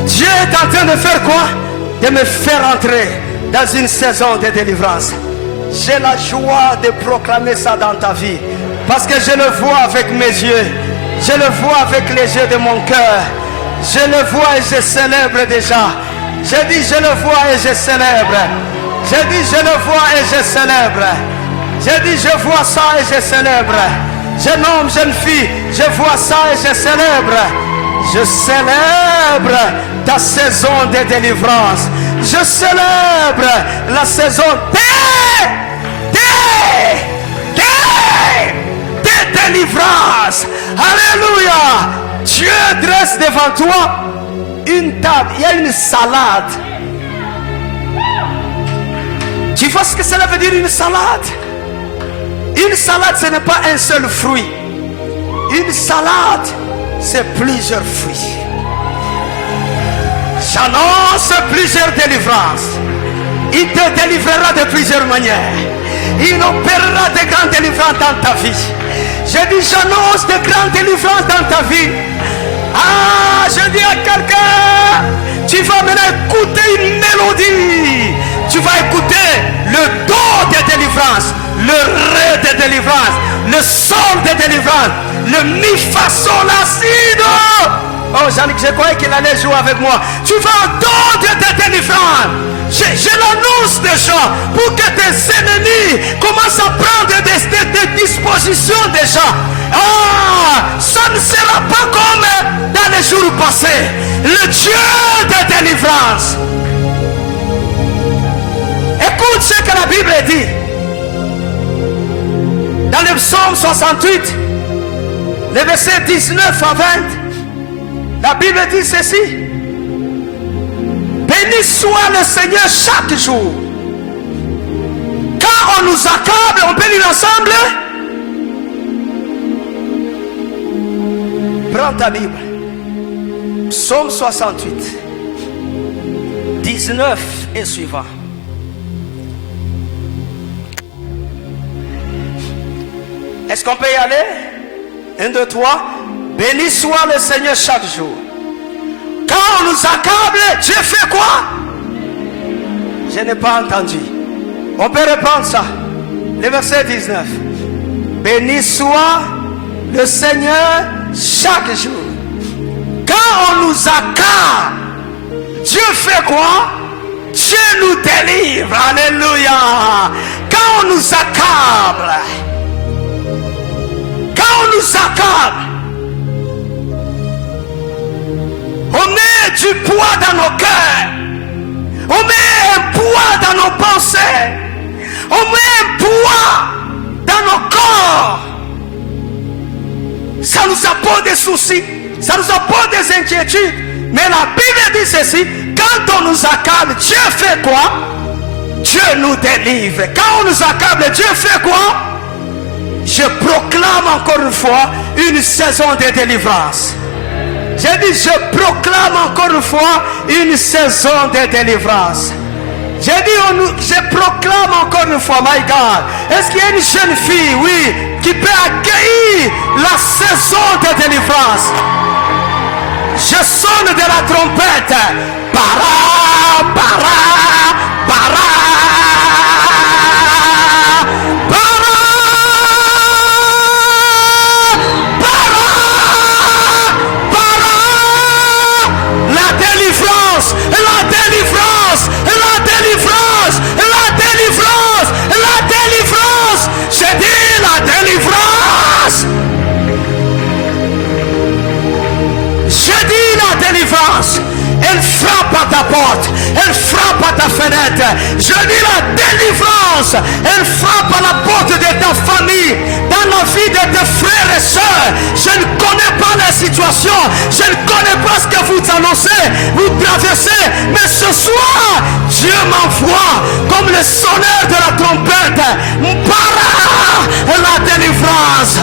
Dieu est en train de faire quoi? De me faire entrer dans une saison de délivrance. J'ai la joie de proclamer ça dans ta vie, parce que je le vois avec mes yeux, je le vois avec les yeux de mon cœur, je le vois et je célèbre déjà. J'ai dit je le vois et je célèbre. J'ai dit je le vois et je célèbre. J'ai dit je vois ça et je célèbre. Jeune homme, jeune fille, je vois ça et je célèbre. Je célèbre ta saison de délivrance. Je célèbre la saison des délivrances. Alléluia. Dieu dresse devant toi une table. Il y a une salade. Tu vois ce que cela veut dire, une salade? Une salade, ce n'est pas un seul fruit. Une salade, c'est plusieurs fruits. J'annonce plusieurs délivrances. Il te délivrera de plusieurs manières. Il opérera de grandes délivrances dans ta vie. Je dis j'annonce de grandes délivrances dans ta vie. Ah, je dis à quelqu'un, tu vas maintenant écouter une mélodie. Tu vas écouter le do de délivrance, le ré de délivrance, le sol de délivrance, le mi fa sol la si do. Oh, Jean-Luc, je croyais qu'il allait jouer avec moi. Tu vas entendre tes délivrances. Je l'annonce déjà pour que tes ennemis commencent à prendre des dispositions déjà. Ah, ça ne sera pas comme dans les jours passés. Le Dieu de délivrance. Écoute ce que la Bible dit. Dans le psaume 68, le verset 19 à 20, la Bible dit ceci: béni soit le Seigneur chaque jour. Quand on nous accable, on peut lire ensemble. Prends ta Bible. Psaume 68, 19 et suivant. Est-ce qu'on peut y aller? 1, 2, 3. Béni soit le Seigneur chaque jour. Quand on nous accable, Dieu fait quoi? Je n'ai pas entendu. On peut répondre ça. Le verset 19. Béni soit le Seigneur chaque jour. Quand on nous accable, Dieu fait quoi? Dieu nous délivre. Alléluia. Quand on nous accable, on nous accable, on met du poids dans nos cœurs, on met un poids dans nos pensées, on met un poids dans nos corps. Ça nous apporte des soucis, ça nous apporte des inquiétudes. Mais la Bible dit ceci: quand on nous accable, Dieu fait quoi? Dieu nous délivre. Quand on nous accable, Dieu fait quoi? Je proclame encore une fois une saison de délivrance. J'ai dit, je proclame encore une fois une saison de délivrance. J'ai dit, je proclame encore une fois, my God. Est-ce qu'il y a une jeune fille, oui, qui peut accueillir la saison de délivrance? Je sonne de la trompette. Para, para, para. Elle frappe à ta porte, elle frappe à ta fenêtre. Je dis la délivrance, elle frappe à la porte de ta famille, dans la vie de tes frères et sœurs. Je ne connais pas la situation, je ne connais pas ce que vous annoncez, vous traversez, mais ce soir, Dieu m'envoie comme le sonneur de la trompette. Para la délivrance,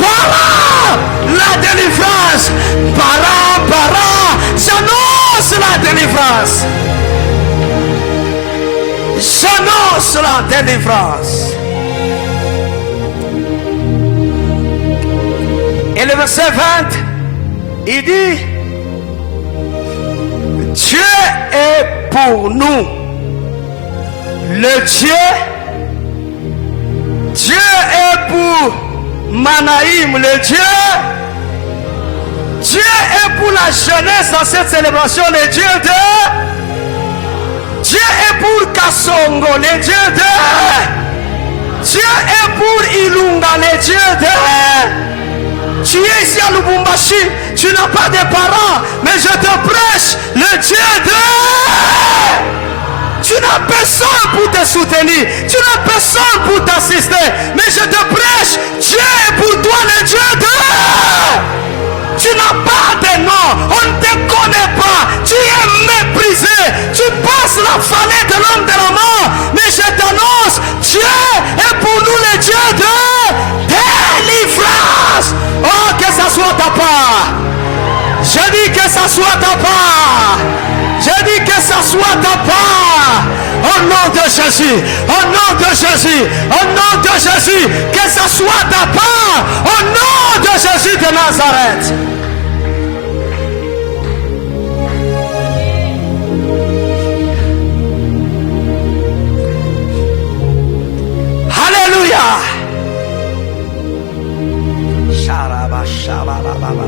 para la délivrance, para, para. J'annonce la délivrance. J'annonce la délivrance. Et le verset 20, il dit, Dieu est pour nous. Le Dieu est pour Manaïm, le Dieu est pour la jeunesse dans cette célébration, le Dieu est pour Kasongo, le Dieu est pour Ilunga, le Dieu tu es ici à Lubumbashi, tu n'as pas de parents, mais je te prêche le Dieu tu n'as personne pour te soutenir, tu n'as personne pour t'assister, mais je te prêche, Dieu est pour toi le Dieu tu n'as pas de nom, on ne te connaît pas, tu es méprisé, tu passes la vallée de l'homme de la mort, mais je t'annonce, Dieu est pour nous le Dieu de délivrance. Oh, que ça soit ta part. Je dis que ça soit ta part. Je dis que ça soit ta part. Au nom de Jésus, au nom de Jésus, au nom de Jésus, que ça soit ta part. Au nom de Jésus de Nazareth. Alléluia. Sharaba shababa baba.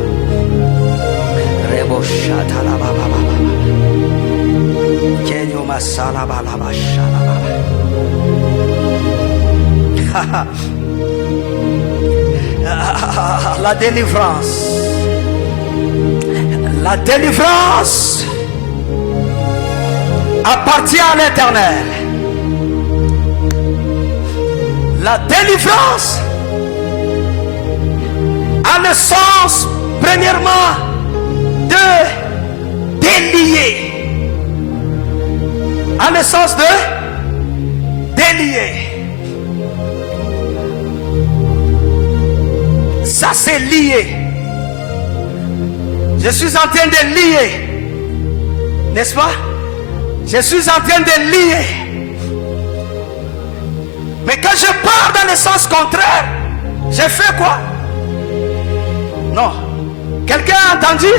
Rebo shatala baba baba. Kenyo masala baba shalaba. La délivrance. La délivrance appartient à l'Éternel. La délivrance a le sens, premièrement, de délier. A le sens de délier. Ça c'est lié. Je suis en train de lier. N'est-ce pas? Je suis en train de lier. Mais quand je pars dans le sens contraire, je fais quoi? Non. Quelqu'un a entendu?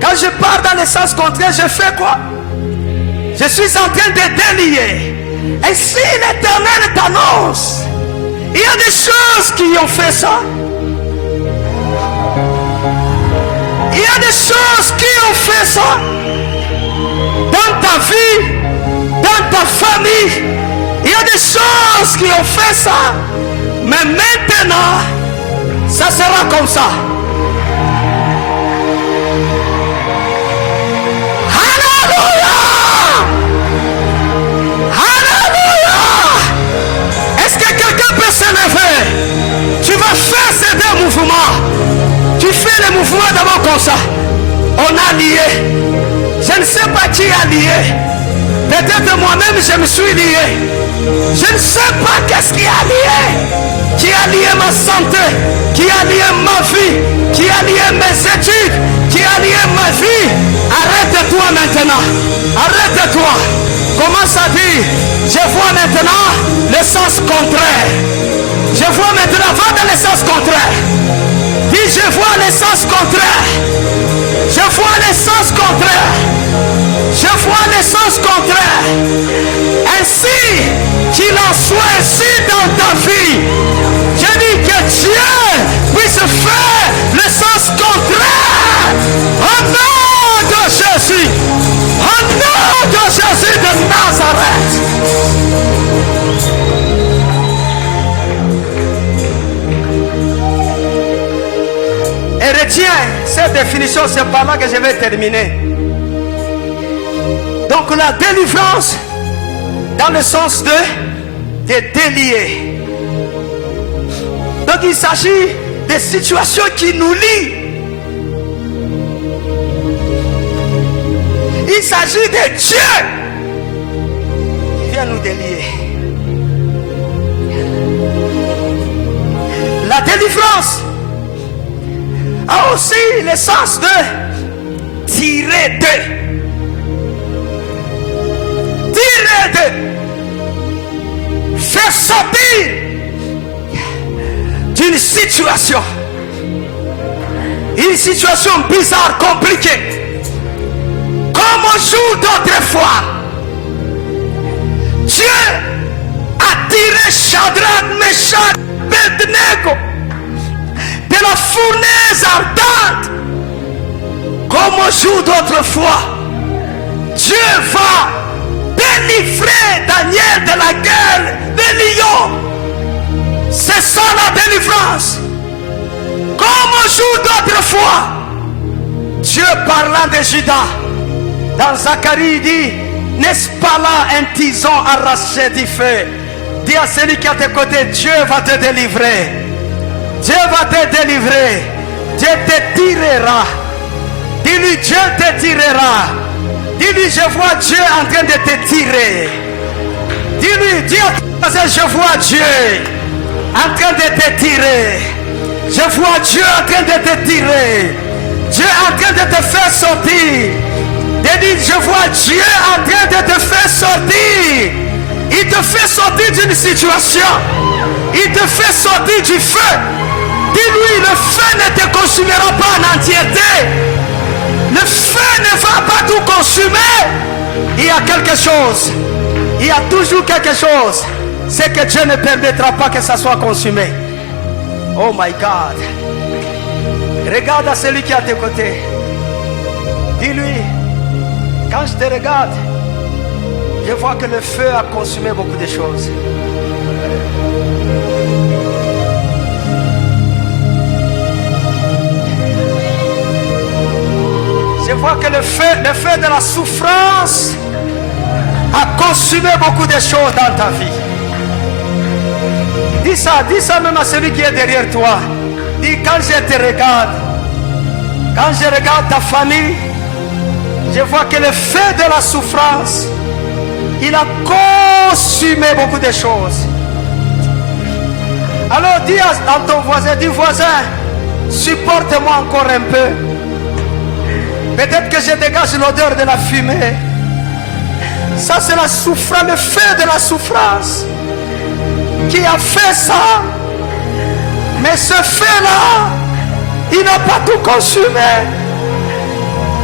Quand je pars dans le sens contraire, je fais quoi? Je suis en train de délier. Et si l'Éternel t'annonce, il y a des choses qui ont fait ça. Il y a des choses qui ont fait ça. Dans ta vie, dans ta famille, il y a des choses qui ont fait ça. Mais maintenant, ça sera comme ça. Alléluia! Alléluia! Est-ce que quelqu'un peut se lever? Tu vas faire ces deux mouvements. Tu fais les mouvements d'abord comme ça. On a lié. Je ne sais pas qui a lié. Peut-être moi-même je me suis lié. Je ne sais pas qu'est-ce qui a lié. Qui a lié ma santé, qui a lié ma vie, qui a lié mes études, qui a lié ma vie. Arrête-toi maintenant. Arrête-toi. Commence à dire, je vois maintenant le sens contraire. Je vois maintenant, va dans le sens contraire. Dis, je vois le sens contraire. Je vois le sens contraire. Je vois le sens contraire. Ainsi qu'il en soit ainsi dans ta vie. Je dis que Dieu puisse faire le sens contraire. Au nom de Jésus. Au nom de Jésus de Nazareth. Et retiens cette définition, c'est par là que je vais terminer. Donc la délivrance dans le sens de délier. Donc il s'agit des situations qui nous lient. Il s'agit de Dieu qui vient nous délier. La délivrance a aussi le sens de tirer d'eux. Tirer d'eux. Faire sortir d'une situation. Une situation bizarre, compliquée. Comme au jour d'autrefois. Dieu a tiré Shadrach, Meshach, Abednego de la fournaise ardente. Comme au jour d'autrefois, Dieu va délivrer Daniel de la gueule des lions. C'est ça la délivrance. Comme au jour d'autrefois, Dieu parlant de Judas, dans Zacharie il dit, n'est-ce pas là un tison arraché du feu? Dis à celui qui est à tes côtés, Dieu va te délivrer. Dieu va te délivrer. Dieu te tirera. Dis-lui, Dieu te tirera. Dis-lui, je vois Dieu en train de te tirer. Dis-lui, Dieu, je vois Dieu en train de te tirer. Je vois Dieu en train de te tirer. Dieu en train de te faire sortir. Dis, je vois Dieu en train de te faire sortir. Il te fait sortir d'une situation. Il te fait sortir du feu. Dis-lui, le feu ne te consumera pas en entièreté. Le feu ne va pas tout consumer. Il y a quelque chose. Il y a toujours quelque chose. C'est que Dieu ne permettra pas que ça soit consumé. Oh my God. Regarde à celui qui est à tes côtés. Dis-lui, quand je te regarde, je vois que le feu a consumé beaucoup de choses. Je vois que le feu de la souffrance a consumé beaucoup de choses dans ta vie. Dis ça même à celui qui est derrière toi. Dis, quand je te regarde, quand je regarde ta famille, je vois que le feu de la souffrance, il a consumé beaucoup de choses. Alors dis à ton voisin, dis voisin, supporte-moi encore un peu. Peut-être que je dégage l'odeur de la fumée. Ça c'est la souffrance, le feu de la souffrance qui a fait ça. Mais ce feu-là, il n'a pas tout consumé.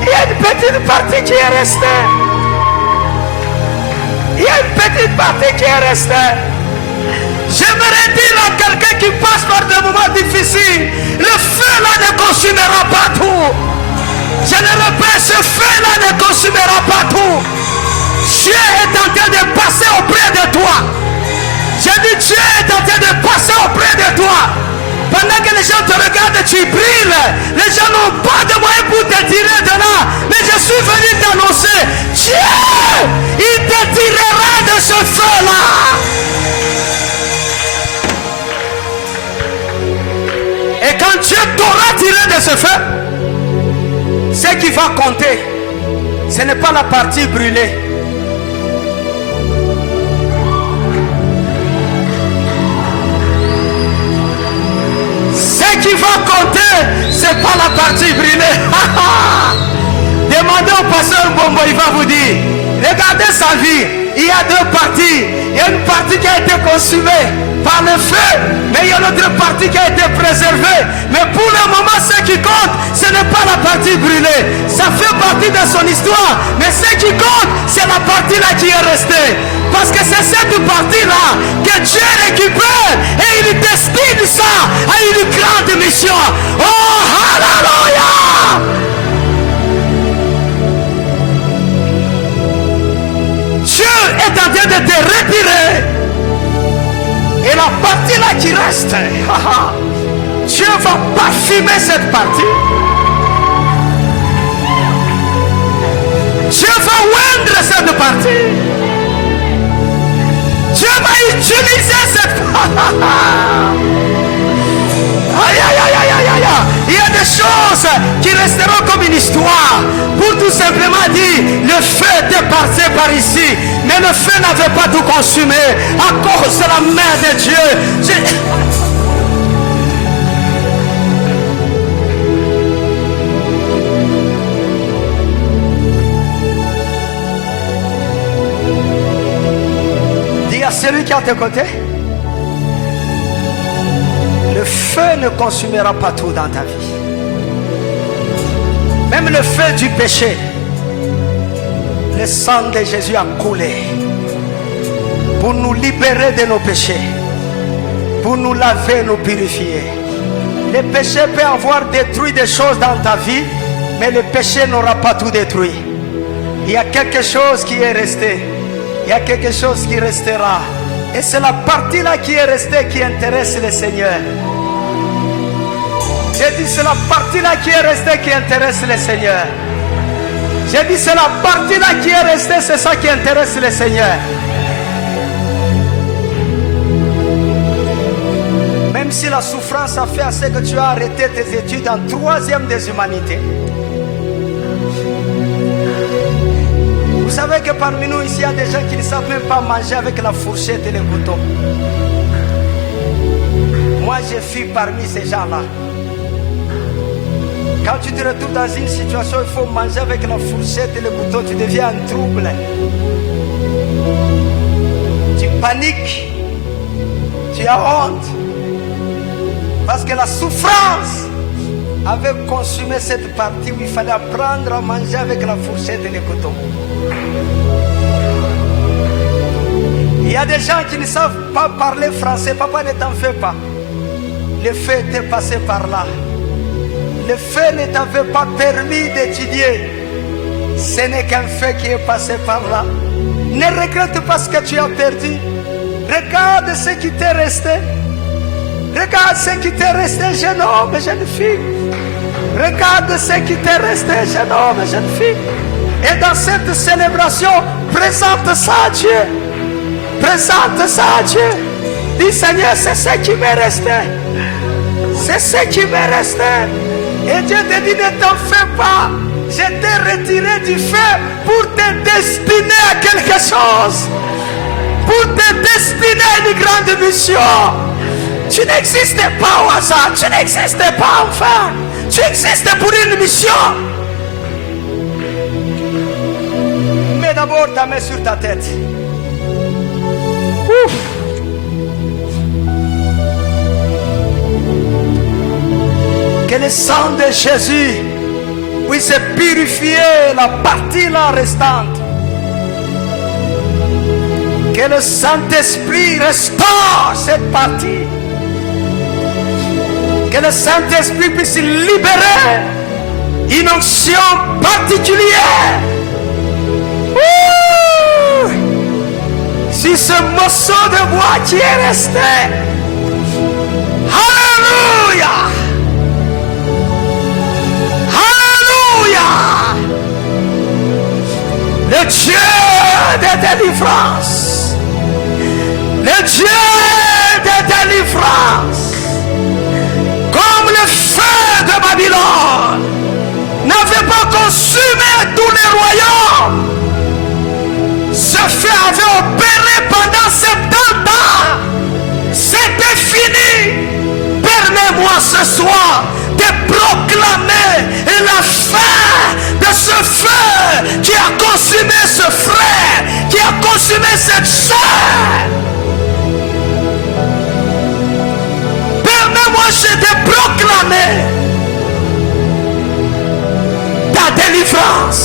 Il y a une petite partie qui est restée. Il y a une petite partie qui est restée. J'aimerais dire à quelqu'un qui passe par des moments difficiles, le feu-là ne consumera pas tout. Je le répète, ce feu-là ne consumera pas tout. Dieu est en train de passer auprès de toi. J'ai dit, Dieu est en train de passer auprès de toi. Pendant que les gens te regardent, tu brilles. Les gens n'ont pas de moyens pour te tirer de là. Mais je suis venu t'annoncer, Dieu, il te tirera de ce feu-là. Et quand Dieu t'aura tiré de ce feu, ce qui va compter, ce n'est pas la partie brûlée. Ce qui va compter, c'est pas la partie brûlée. Demandez au pasteur Bombo, il va vous dire, regardez sa vie. il y a deux parties. Il y a une partie qui a été consumée par le feu, mais il y a une autre partie qui a été préservée. Mais pour le moment, ce qui compte, ce n'est pas la partie brûlée. Ça fait partie de son histoire, mais ce qui compte, c'est la partie là qui est restée. Parce que c'est cette partie-là que Dieu récupère et il destine ça à une grande mission. Oh, hallelujah! Dieu est en train de te retirer. Et la partie là qui reste, Dieu va parfumer cette partie. Dieu va oindre cette partie. Dieu va utiliser cette partie. Aïe, aïe, aïe, aïe, aïe, aïe. Il y a des choses qui resteront comme une histoire. Pour tout simplement dire, le feu était passé par ici, mais le feu n'avait pas tout consumé à cause de la main de Dieu. Dis à celui qui est à tes côtés, le feu ne consumera pas tout dans ta vie. Même le feu du péché, le sang de Jésus a coulé pour nous libérer de nos péchés, pour nous laver, nous purifier. Le péché peut avoir détruit des choses dans ta vie, mais le péché n'aura pas tout détruit. Il y a quelque chose qui est resté. Il y a quelque chose qui restera. Et c'est la partie là qui est restée qui intéresse le Seigneur. J'ai dit c'est la partie là qui est restée qui intéresse le Seigneur. J'ai dit c'est la partie là qui est restée, c'est ça qui intéresse le Seigneur. Même si la souffrance a fait assez que tu as arrêté tes études en 3e des humanités. Vous savez que parmi nous ici, il y a des gens qui ne savent même pas manger avec la fourchette et le couteau. Moi, je suis parmi ces gens-là. Quand tu te retrouves dans une situation où il faut manger avec la fourchette et le couteau, tu deviens en trouble. Tu paniques. Tu as honte. Parce que la souffrance avait consumé cette partie où il fallait apprendre à manger avec la fourchette et le couteau. Il y a des gens qui ne savent pas parler français. Papa, ne t'en fais pas. Le feu était passé par là. Le feu ne t'avait pas permis d'étudier. Ce n'est qu'un feu qui est passé par là. Ne regrette pas ce que tu as perdu. Regarde ce qui t'est resté. Regarde ce qui t'est resté, jeune homme et jeune fille. Regarde ce qui t'est resté, jeune homme et jeune fille. Et dans cette célébration, présente ça à Dieu. Présente ça à Dieu. Dis Seigneur, c'est ce qui m'est resté. C'est ce qui m'est resté. Et Dieu te dit, ne t'en fais pas. Je t'ai retiré du feu pour te destiner à quelque chose. Pour te destiner à une grande mission. Tu n'existais pas au hasard. Tu n'existais pas enfin. Tu existais pour une mission. Mets d'abord ta main sur ta tête. Ouf. Que le sang de Jésus puisse purifier la partie là restante. Que le Saint-Esprit restaure cette partie. Que le Saint-Esprit puisse libérer une onction particulière. Ouh! Si ce morceau de bois qui est resté. Alléluia! Alléluia! Le Dieu de délivrance. Le Dieu de délivrance. Comme le feu de Babylone n'avait pas consumé tous les royaumes. Ce feu avait opéré pendant 70 ans. C'était fini. Permets-moi ce soir de proclamer la fin de ce feu qui a consumé ce frère, qui a consumé cette sœur. Permets-moi de proclamer ta délivrance.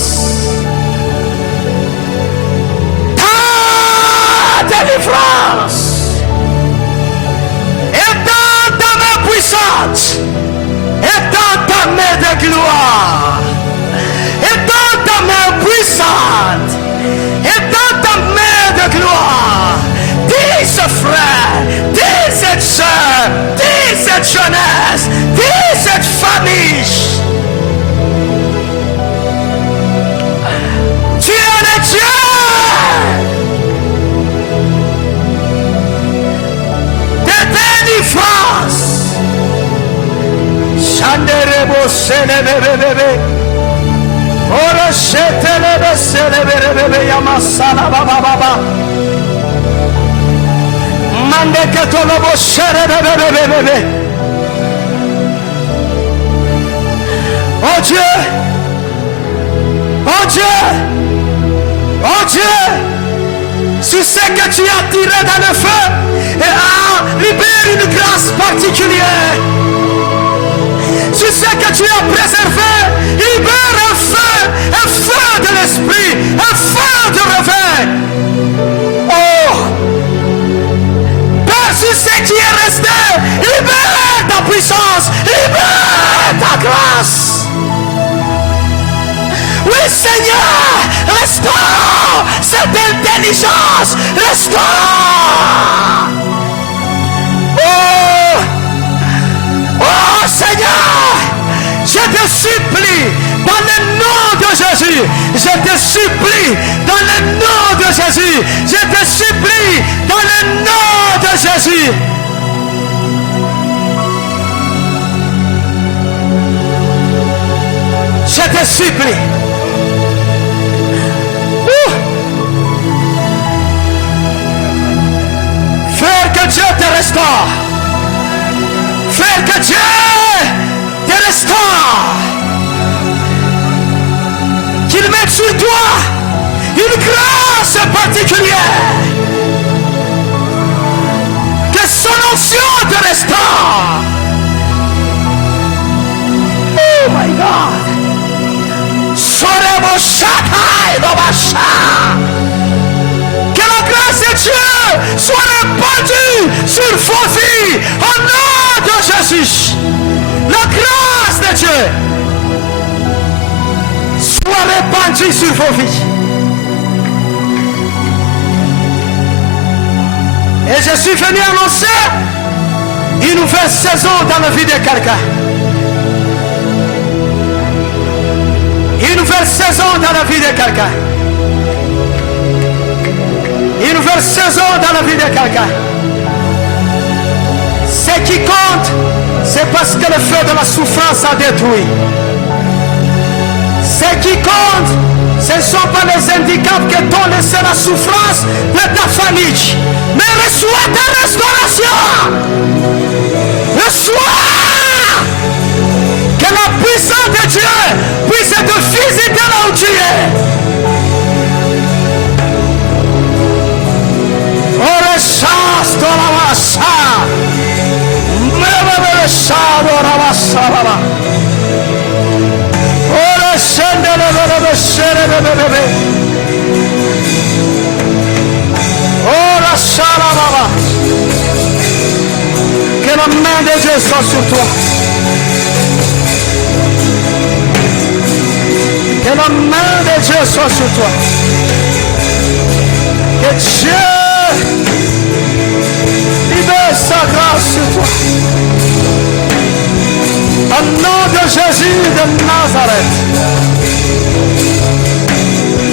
Ta délivrance. Et dans ta main puissante. Et dans ta main de gloire. Et dans ta main puissante. Et dans ta main de gloire. Dis ce frère. Dis cette soeur. Dis cette jeunesse. Dis cette famille. Tu es le Dieu de délivrance. Chanderebo selebebebe. Ora shetelebe selebebebe yamasala baba baba. Mandeketolobo selebebebe. Oh Dieu. Oh Dieu. Oh Dieu, sur ce que tu as tiré dans le feu et libère une grâce particulière. Sur ce que tu as préservé, libère un feu de l'esprit, un feu de réveil. Oh, Père, sur ce qui est resté, libère ta puissance, libère ta grâce. Oui, Seigneur, restaure cette intelligence, restaure. Oh, oh Seigneur, je te supplie, dans le nom de Jésus, je te supplie, dans le nom de Jésus, je te supplie, dans le nom de Jésus. Je te supplie. Frère, que Dieu te restaure. Frère, que Dieu te restaure. Qu'il mette sur toi une grâce particulière. Que son onction te restaure. Oh my God. Que la grâce de Dieu soit répandue sur vos vies au nom de Jésus. La grâce de Dieu soit répandue sur vos vies. Et je suis venu annoncer une nouvelle saison dans la vie de quelqu'un. Une nouvelle saison dans la vie de quelqu'un. Une nouvelle saison dans la vie de quelqu'un. Ce qui compte, c'est parce que le feu de la souffrance a détruit. Ce qui compte, ce ne sont pas les handicaps que t'ont laissé la souffrance de ta famille. Mais reçois ta restauration. Reçois. Que la puissance de Dieu puisse te visiter là où tu es. Oh, le chasse de la massa. Le chasse de la massa. Oh, le chaîne de la bébé. Oh, la chalababa. Que la main de Dieu soit sur toi. Que la main de Dieu soit sur toi. Que Dieu libère sa grâce sur toi. Au nom de Jésus de Nazareth,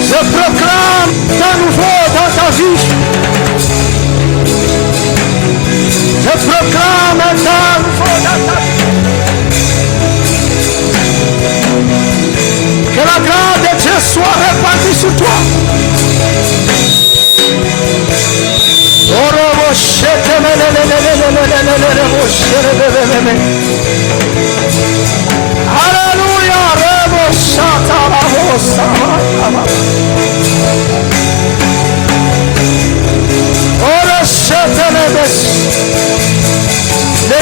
je proclame de nouveau dans ta vie. Je proclame de nouveau dans ta vie. Que la grâce de Dieu soit répandue sur toi. Oh,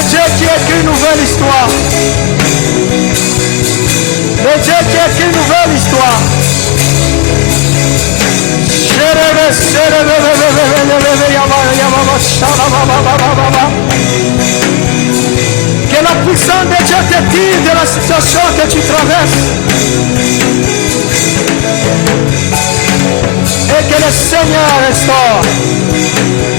Dieu qui écrit une nouvelle histoire. Le Dieu qui écrit une nouvelle histoire. Que la puissance de Dieu te tire de la situation que tu traverses. Et que le Seigneur restaure.